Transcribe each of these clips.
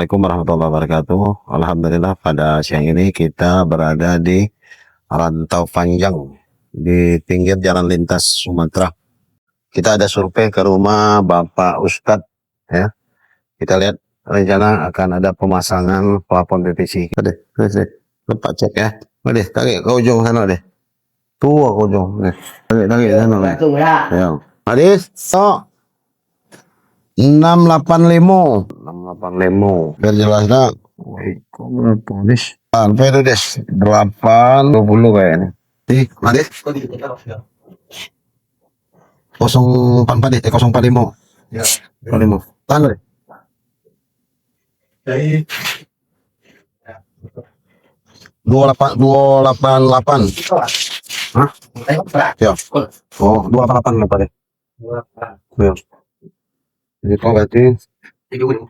Assalamualaikum warahmatullahi wabarakatuh. Alhamdulillah pada siang ini kita berada di Rantau Panjang di pinggir jalan lintas Sumatera. Kita ada survei ke rumah Bapak Ustadz ya. Kita lihat rencana akan ada pemasangan plafon PVC. Deh, lepas cek ya. Deh, tarik ke ujung sana deh. Tuh ke ujung. Nih, tarik sana. Ya. Adis, so. 685 biar jelas nak. Tulis berapa des 820 kayaknya. Adis 044 deh 045 ya 05 tahan deh. Jadi 288 hah? Ya. Oh 288 apa deh 28 ya. Jadi kok berarti 30.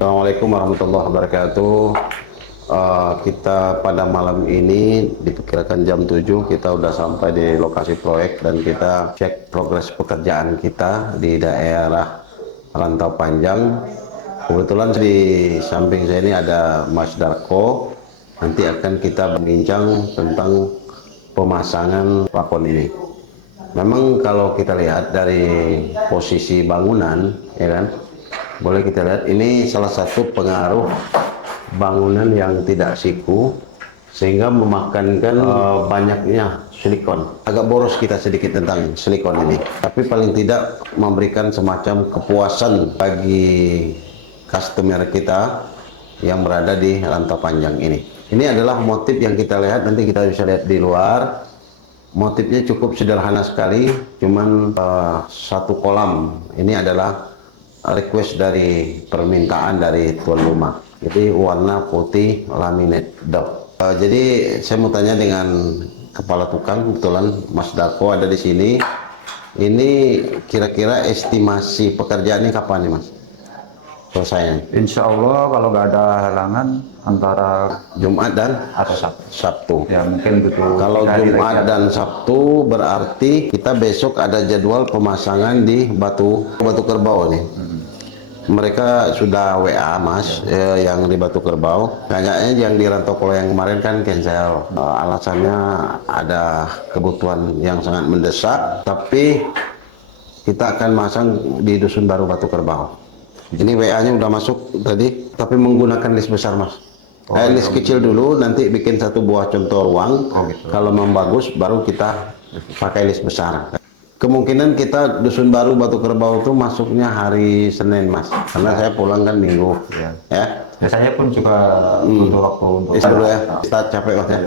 Assalamualaikum warahmatullahi wabarakatuh. Kita pada malam ini diperkirakan jam 7 kita udah sampai di lokasi proyek dan kita cek progres pekerjaan kita di daerah Rantau Panjang. Kebetulan di samping saya ini ada Mas Darko. Nanti akan kita berbincang tentang pemasangan plafon ini. Memang kalau kita lihat dari posisi bangunan, ya kan, boleh kita lihat ini salah satu pengaruh bangunan yang tidak siku sehingga memakankan banyaknya silikon. Agak boros kita sedikit tentang silikon ini, tapi paling tidak memberikan semacam kepuasan bagi customer kita yang berada di Rantau Panjang ini. Ini adalah motif yang kita lihat, nanti kita bisa lihat di luar. Motifnya cukup sederhana sekali, cuman satu kolam. Ini adalah request dari permintaan dari tuan rumah. Jadi warna putih laminate dot. Jadi saya mau tanya dengan kepala tukang, kebetulan Mas Darko ada di sini. Ini kira-kira estimasi pekerjaan ini kapan nih Mas? Selesainya? Insya Allah kalau nggak ada halangan antara Jumat dan atau Sabtu. Ya mungkin betul. Kalau Jumat dan Sabtu berarti kita besok ada jadwal pemasangan di Batu Kerbau nih. Mereka sudah WA Mas yang di Batu Kerbau. Kayaknya yang di Rantau Kolo yang kemarin kan cancel. Alasannya ada kebutuhan yang sangat mendesak. Tapi kita akan masang di Dusun Baru Batu Kerbau. Ini WA-nya udah masuk tadi, tapi menggunakan list besar Mas. List kecil dulu, nanti bikin satu buah contoh ruang. Gitu. Kalau memang bagus, baru kita pakai list besar. Kemungkinan kita Dusun Baru Batu Kerbau itu masuknya hari Senin Mas, karena saya pulang kan Minggu. Ya. Saya pun juga butuh waktu untuk dulu ya. Start capek Mas ya.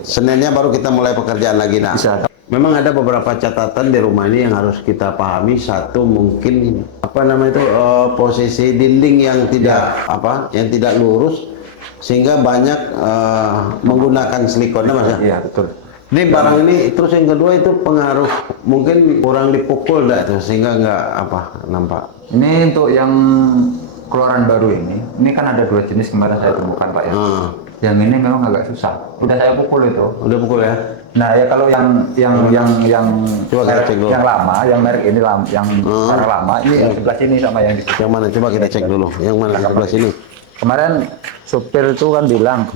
Seninnya baru kita mulai pekerjaan lagi. Nah. Bisa. Memang ada beberapa catatan di rumah ini yang harus kita pahami. Satu mungkin posisi dinding yang tidak lurus sehingga banyak menggunakan silikonnya Mas ya. Iya betul. Ini barang ini terus yang kedua itu pengaruh mungkin kurang dipukul tuh sehingga nggak nampak. Ini untuk yang keluaran baru ini kan ada dua jenis kemarin saya temukan Pak ya. Yang ini memang agak susah. Udah saya pukul itu. Udah pukul ya. Nah ya kalau yang coba kita cek dulu. Yang lama, yang merek ini yang cara lama ini yang sebelah sini sama yang di Yang mana coba kita cek dulu. Yang mana sebelah sini? Kemarin supir itu kan bilang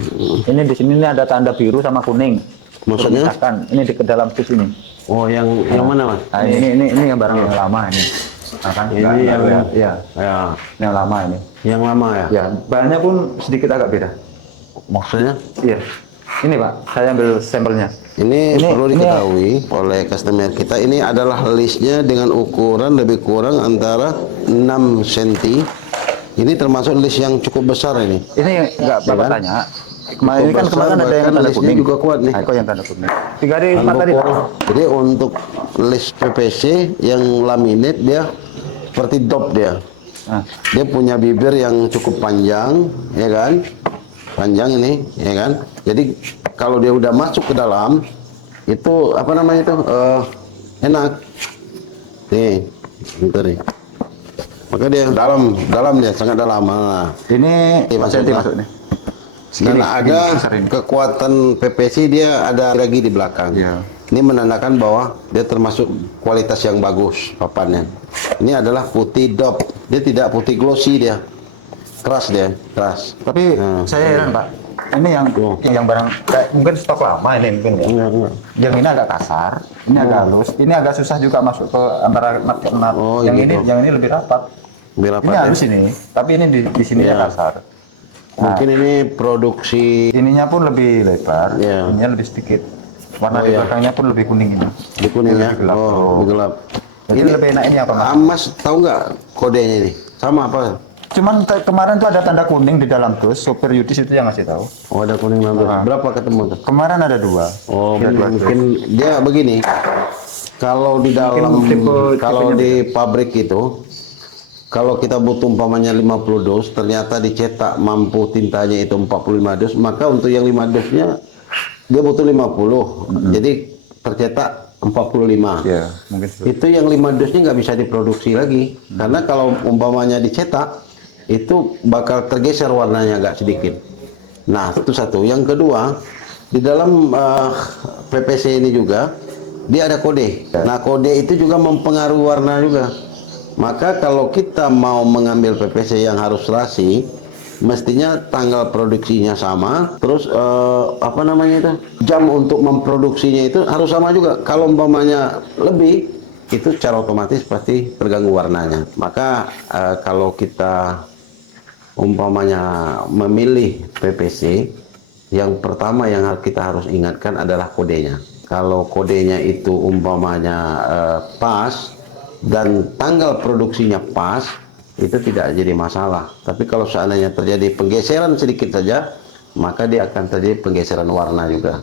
ini di sini ada tanda biru sama kuning. Maksudnya? Ini di dalam sini. Oh yang mana Mas? Nah, ini yang barang yang lama ini. Nah, kan Ini nggak yang ya, ya, ya, yang lama ini. yang lama ya. Ya, bahannya pun sedikit agak beda. Maksudnya? Iya. Ini Pak, saya ambil sampelnya. Ini perlu ini diketahui oleh customer kita, ini adalah listnya dengan ukuran lebih kurang antara 6 cm. Ini termasuk list yang cukup besar ini. Ini nggak Ya Bapak kan? tanya. Kemarin ini kan Cukup kemarin besar, ada yang bahkan tanda listnya kuning. juga kuat nih. Nah, kok yang tanda kuning? 3 hari 4 tadi Pak. Jadi untuk list PPC yang laminate dia seperti dop dia. Nah, Dia punya bibir yang cukup panjang, ya kan? Panjang ini, ya kan? Jadi kalau dia udah masuk ke dalam, itu apa namanya itu enak. Nih, bentar nih. Maka dia dalam dia sangat dalam. Nah, ini Masuk senti lah. masuk nih. dan Segini, ada besar ini. kekuatan PPC dia ada lagi di belakang. Iya. Ini menandakan bahwa dia termasuk kualitas yang bagus papannya. Ini adalah putih dop. Dia tidak putih glossy dia. Keras dia, keras. Tapi saya heran Pak. Ini yang barang kayak mungkin stok lama ini mungkin ya. Enggak. Yang ini agak kasar, ini agak halus, ini agak susah juga masuk ke antara nut ke nut. Oh, yang gitu. ini lebih rapat. Biar apa Ini ya? halus ini, tapi ini di sininya Iya. kasar. Mungkin ini produksi Ininya pun lebih lebar, Iya. ininya lebih sedikit. Warna Oh, di iya. belakangnya pun lebih kuning ini. di kuning ya. Lebih gelap. Oh, lebih gelap. Jadi lebih enak ini apa Mas? Amas tahu nggak kodenya ini? Sama apa? Cuman kemarin tuh ada tanda kuning di dalam dus, sopir Yudis itu yang ngasih tahu. Oh, ada kuning nambah. Berapa ketemu tuh? Kemarin ada 2. Oh, Iya, 2 dus. mungkin dia begini. Kalau di dalam kalau di pabrik itu, kalau kita butuh umpamanya 50 dus, ternyata dicetak mampu tintanya itu 45 dus, maka untuk yang 5 dusnya dia butuh 50. Jadi tercetak 45. Ya, mungkin Itu yang 5 dusnya nggak bisa diproduksi lagi. Karena kalau umpamanya dicetak, itu bakal tergeser warnanya agak sedikit. Nah, itu satu. Yang kedua, di dalam PPC ini juga, dia ada kode. Nah, kode itu juga mempengaruhi warna juga. Maka kalau kita mau mengambil PPC yang harus rasi, mestinya tanggal produksinya sama, terus apa namanya itu, jam untuk memproduksinya itu harus sama juga. Kalau umpamanya lebih, itu secara otomatis pasti terganggu warnanya. Maka kalau kita umpamanya memilih PPC, yang pertama yang kita harus ingatkan adalah kodenya. Kalau kodenya itu umpamanya pas dan tanggal produksinya pas, itu tidak jadi masalah. Tapi kalau seandainya terjadi penggeseran sedikit saja, maka dia akan terjadi penggeseran warna juga.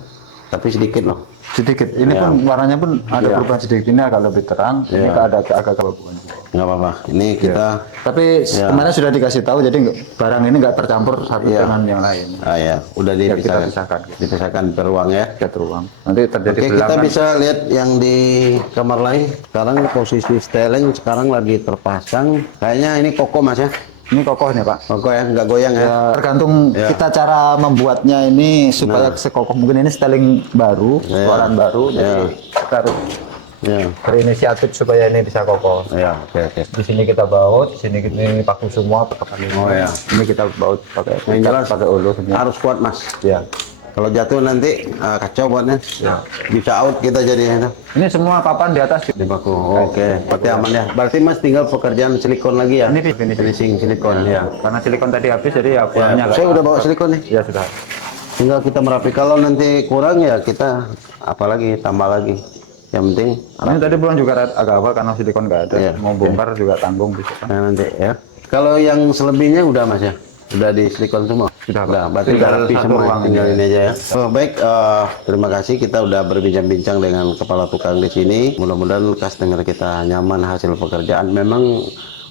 Tapi sedikit loh. sedikit. Ini Ya. pun warnanya pun ada Ya. perubahan sedikit. Ini agak lebih terang, ini Ya. agak kebal-balan. Nggak apa-apa. Ini kita Tapi kemarin sudah dikasih tahu, jadi barang ini nggak tercampur satu Ya. dengan yang lain. ya udah Ya, kita dipisahkan. pisahkan. Dipisahkan per ruang ya. Kita teruang. Nanti terjadi Oke, kita belangan. bisa lihat yang di kamar lain. Sekarang posisi styling sekarang lagi terpasang. Kayaknya ini kokoh Mas ya. Ini kokoh nih Pak. Kokoh ya, nggak goyang ya. Ya, tergantung Ya. kita cara membuatnya ini supaya sekokoh mungkin. Ini styling baru, Ya. keluaran baru, jadi kita harus Ya, berinisiatif supaya ini bisa kokoh. ya, oke. Di sini kita baut, di sini ini paku semua, pakai Oh, ya. Ini kita baut pakai Yang jelas pakai ulu semua. harus kuat Mas. Ya. Kalau jatuh nanti kacau buatnya. Bisa out kita jadinya. Ini semua papan di atas. Di baku. Oke, berarti aman ya. Berarti Mas tinggal pekerjaan silikon lagi ya. Ini finishing silikon ya. Karena silikon tadi habis, jadi ya kurangnya Saya udah bawa silikon nih. Ya sudah. Tinggal kita merapi. Kalau nanti kurang ya kita apalagi tambah lagi. Yang penting Ini tadi pulang juga agak awal karena silikon nggak ada. Iya. Mau bongkar juga tanggung bisa. nanti ya. Kalau yang selebihnya udah Mas ya. Udah di silikon semua. Sudah, Pak. Udah, berarti Tinggal udah rapi satu semua. ruang Tinggal ini. ini aja ya. Oh, baik, terima kasih kita udah berbincang-bincang dengan kepala tukang di sini. Mudah-mudahan customer kita nyaman hasil pekerjaan. Memang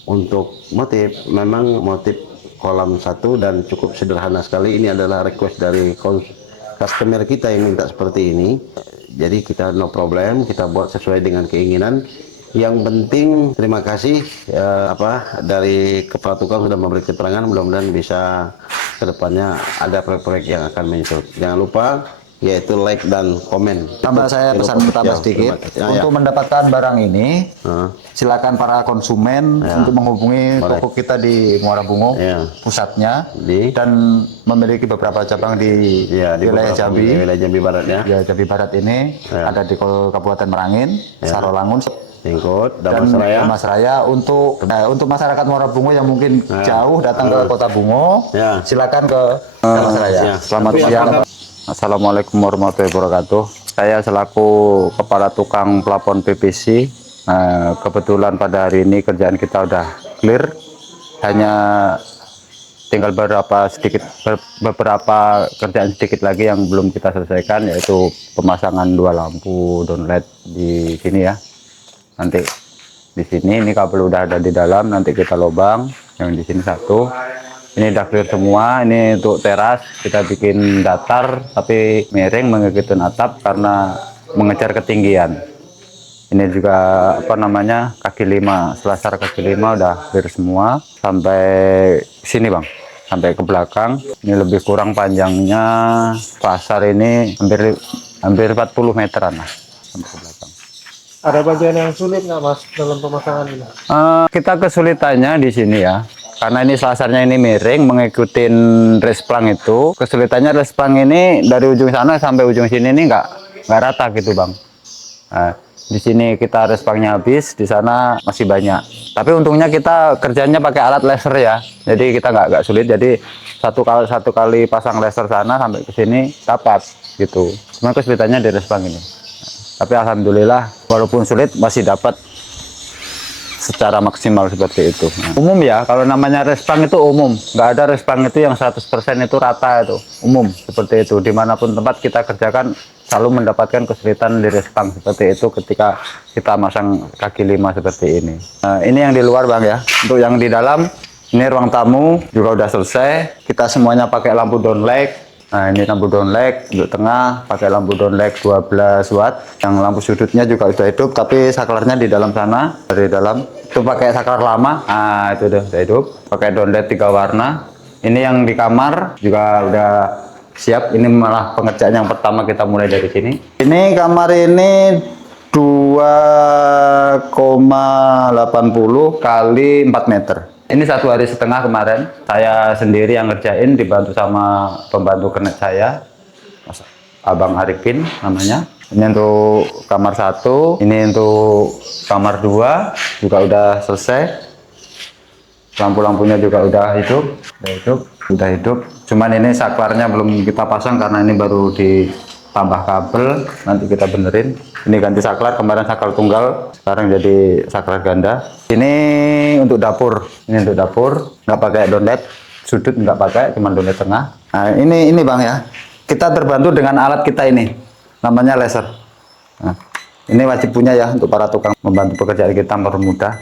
untuk motif, memang motif kolam 1 dan cukup sederhana sekali. Ini adalah request dari customer kita yang minta seperti ini. Jadi kita no problem, kita buat sesuai dengan keinginan. Yang penting terima kasih dari kepala tukang sudah memberi keterangan. Mudah-mudahan bisa kedepannya ada proyek-proyek yang akan menyusul. Jangan lupa yaitu like dan komen. Tambah saya pesan pertama sedikit. Untuk mendapatkan barang ini, silakan para konsumen untuk menghubungi toko kita di Muara Bungo, pusatnya, dan memiliki beberapa cabang di wilayah Jambi. Wilayah Jambi Barat ya. Ya, Jambi Barat ini ada di Kabupaten Merangin, Sarolangun. Singkut, dan Damas Raya. Untuk masyarakat Muara Bungo yang mungkin jauh datang ke Kota Bungo, silakan ke Damas Raya. Selamat siang. Assalamualaikum warahmatullahi wabarakatuh. Saya selaku kepala tukang pelapon PVC. Kebetulan pada hari ini kerjaan kita udah clear, hanya tinggal beberapa kerjaan sedikit lagi yang belum kita selesaikan, yaitu pemasangan 2 lampu downlight di sini ya. Nanti di sini ini kabel udah ada di dalam, nanti kita lubang yang di sini 1. Ini udah clear semua. Ini untuk teras kita bikin datar tapi miring mengikuti atap karena mengejar ketinggian. Ini juga kaki 5, selasar kaki 5 udah clear semua sampai sini Bang, sampai ke belakang. Ini lebih kurang panjangnya pasar ini hampir 40 meteran lah sampai ke belakang. Ada bagian yang sulit nggak Mas dalam pemasangan ini? Kita kesulitannya di sini ya, karena ini selasarnya ini miring mengikuti resplang itu. Kesulitannya resplang ini dari ujung sana sampai ujung sini ini nggak rata gitu Bang. Di sini kita resplangnya habis, di sana masih banyak. Tapi untungnya kita kerjanya pakai alat laser ya, jadi kita nggak sulit. Jadi satu kali pasang laser sana sampai ke sini dapat gitu. Cuma kesulitannya di resplang ini. Tapi alhamdulillah walaupun sulit masih dapat secara maksimal seperti itu. Umum ya, kalau namanya resplang itu umum. Nggak ada resplang itu yang 100% itu rata, itu umum seperti itu. Dimanapun tempat kita kerjakan selalu mendapatkan kesulitan di resplang seperti itu ketika kita masang kaki 5 seperti ini. Ini yang di luar Bang ya. Untuk yang di dalam, ini ruang tamu juga udah selesai. Kita semuanya pakai lampu downlight. Nah ini lampu downlight untuk tengah, pakai lampu downlight 12 watt. Yang lampu sudutnya juga sudah hidup, tapi saklarnya di dalam sana, dari dalam itu pakai saklar lama. Nah itu udah hidup, pakai downlight 3 warna. Ini yang di kamar juga udah siap. Ini malah pengerjaan yang pertama kita mulai dari sini. Ini kamar ini 2,80 kali 4 meter. Ini 1 hari setengah kemarin, saya sendiri yang ngerjain, dibantu sama pembantu kernet saya, Mas Abang Arifin namanya. Ini untuk kamar 1, ini untuk kamar 2, juga udah selesai. Lampu-lampunya juga udah hidup. Cuman ini saklarnya belum kita pasang karena ini baru ditambah kabel, nanti kita benerin. Ini ganti saklar, kemarin saklar tunggal, sekarang jadi saklar ganda. Ini untuk dapur, nggak pakai downlight, sudut nggak pakai, cuma downlight tengah. Nah ini Bang ya, kita terbantu dengan alat kita ini, namanya laser. Nah, ini wajib punya ya untuk para tukang, membantu pekerjaan kita mempermudah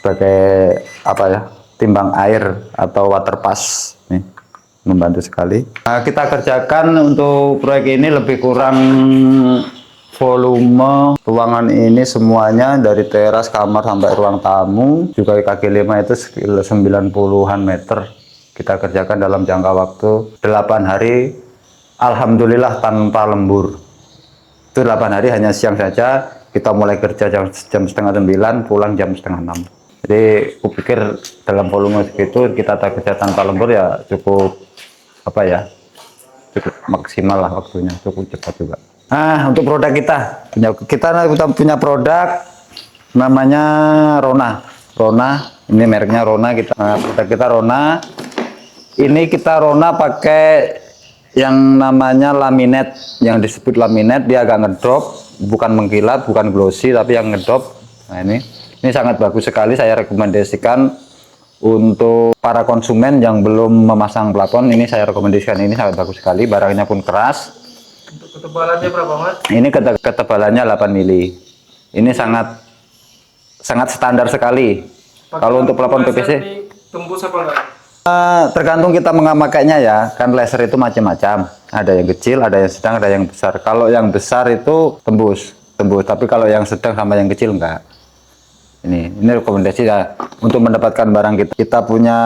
sebagai timbang air atau water pass nih, membantu sekali. Nah, kita kerjakan untuk proyek ini lebih kurang volume ruangan ini semuanya dari teras, kamar sampai ruang tamu juga kaki 5 itu 90-an meter. Kita kerjakan dalam jangka waktu 8 hari, alhamdulillah tanpa lembur. Itu 8 hari hanya siang saja, kita mulai kerja jam setengah 9, pulang jam setengah 6. Jadi aku pikir dalam volume segitu kita kerja tanpa lembur ya cukup cukup maksimal lah waktunya, cukup cepat juga. Nah untuk produk kita punya produk namanya Rona. Ini mereknya Rona. Produk kita Rona. Ini kita Rona pakai yang namanya laminate, yang disebut laminate. Dia agak ngedrop, bukan mengkilat, bukan glossy, tapi yang ngedrop. Nah ini sangat bagus sekali, saya rekomendasikan untuk para konsumen yang belum memasang plafon. Ini saya rekomendasikan, ini sangat bagus sekali, barangnya pun keras. Untuk ketebalannya berapa Mas? Ini ketebalannya 8 mili. Ini sangat standar sekali. Kalau untuk plafon PVC tembus apa enggak? tergantung kita memakainya ya, kan laser itu macam-macam, ada yang kecil, ada yang sedang, ada yang besar. Kalau yang besar itu tembus, tapi kalau yang sedang sama yang kecil enggak. Ini rekomendasi ya untuk mendapatkan barang kita punya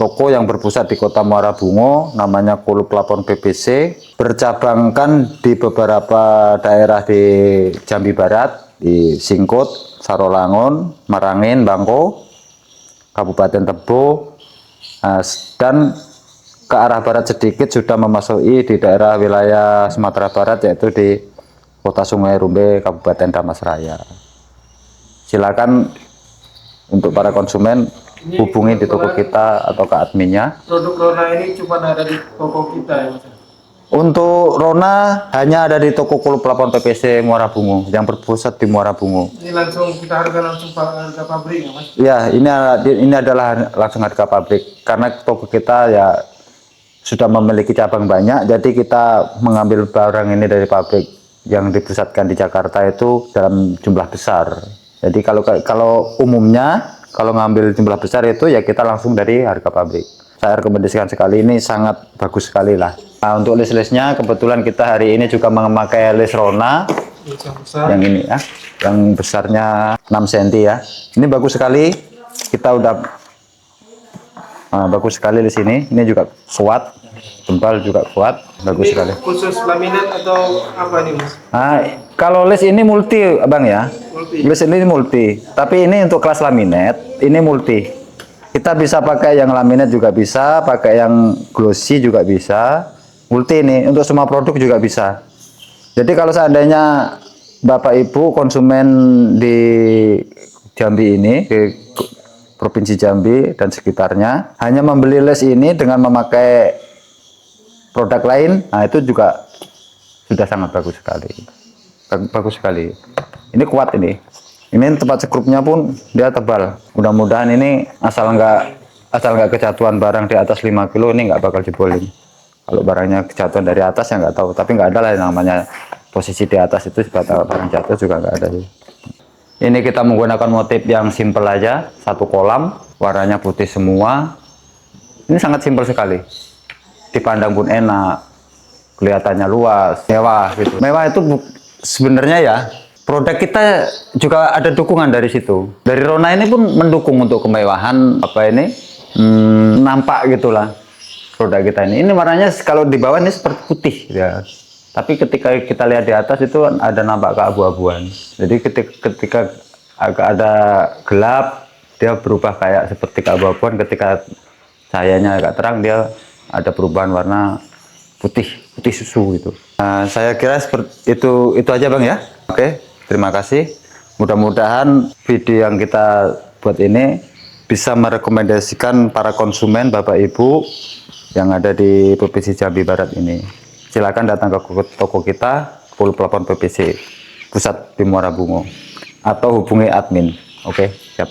toko yang berpusat di Kota Muara Bungo, namanya Kulu Plafon PVC, bercabangkan di beberapa daerah di Jambi Barat, di Singkut, Sarolangun, Marangin, Bangko, Kabupaten Tebo, dan ke arah barat sedikit sudah memasuki di daerah wilayah Sumatera Barat, yaitu di Kota Sungai Rumbe, Kabupaten Damas Raya. silakan untuk para konsumen hubungi di toko kita atau ke adminnya. Produk Rona ini cuma ada di toko kita ya Mas? Untuk Rona hanya ada di toko Kulo Pelapon PPC Muara Bungu yang berpusat di Muara Bungu. Ini langsung kita langsung harga pabrik ya Mas? Ya, ini adalah langsung harga pabrik karena toko kita ya sudah memiliki cabang banyak, jadi kita mengambil barang ini dari pabrik yang dipusatkan di Jakarta itu dalam jumlah besar. Jadi kalau umumnya kalau ngambil jumlah besar itu ya kita langsung dari harga pabrik. Saya rekomendasikan sekali, ini sangat bagus sekali lah. Nah, untuk list-listnya kebetulan kita hari ini juga memakai list Rona yang ini ya, yang besarnya 6 cm ya. Ini bagus sekali. Kita udah bagus sekali di sini. Ini juga kuat, tebal juga kuat, bagus sekali. Khusus laminat atau apa nih Mas? Kalau list ini multi, Abang ya. List ini multi. Tapi ini untuk kelas laminate, ini multi. Kita bisa pakai yang laminate juga bisa, pakai yang glossy juga bisa. Multi ini untuk semua produk juga bisa. Jadi kalau seandainya Bapak Ibu konsumen di Jambi ini, di Provinsi Jambi dan sekitarnya, hanya membeli list ini dengan memakai produk lain, nah itu juga sudah sangat bagus sekali. Bagus sekali. Ini kuat ini. Ini tempat sekrupnya pun dia tebal. Mudah-mudahan ini asal nggak kejatuhan barang di atas 5 kilo ini nggak bakal jebolin. Kalau barangnya kejatuhan dari atas ya nggak tahu. Tapi nggak ada lah yang namanya posisi di atas itu barang jatuh juga nggak ada. Ini kita menggunakan motif yang simple aja, satu kolam, warnanya putih semua. Ini sangat simpel sekali. Dipandang pun enak, kelihatannya luas, mewah gitu. Mewah itu sebenarnya ya. Produk kita juga ada dukungan dari situ. Dari Rona ini pun mendukung untuk kemewahan nampak gitulah produk kita ini. Ini warnanya kalau di bawah ini seperti putih ya. Tapi ketika kita lihat di atas itu ada nampak keabu-abuan. Jadi ketika agak ada gelap dia berubah kayak seperti keabu-abuan. Ketika cahayanya agak terang dia ada perubahan warna putih susu gitu. Saya kira seperti itu aja Bang ya. Oke. Terima kasih. Mudah-mudahan video yang kita buat ini bisa merekomendasikan para konsumen Bapak Ibu yang ada di Provinsi Jambi Barat ini. Silakan datang ke toko kita, Kulo Pelapon PPC, pusat di Muara Bungu, atau hubungi admin. Oke, siap.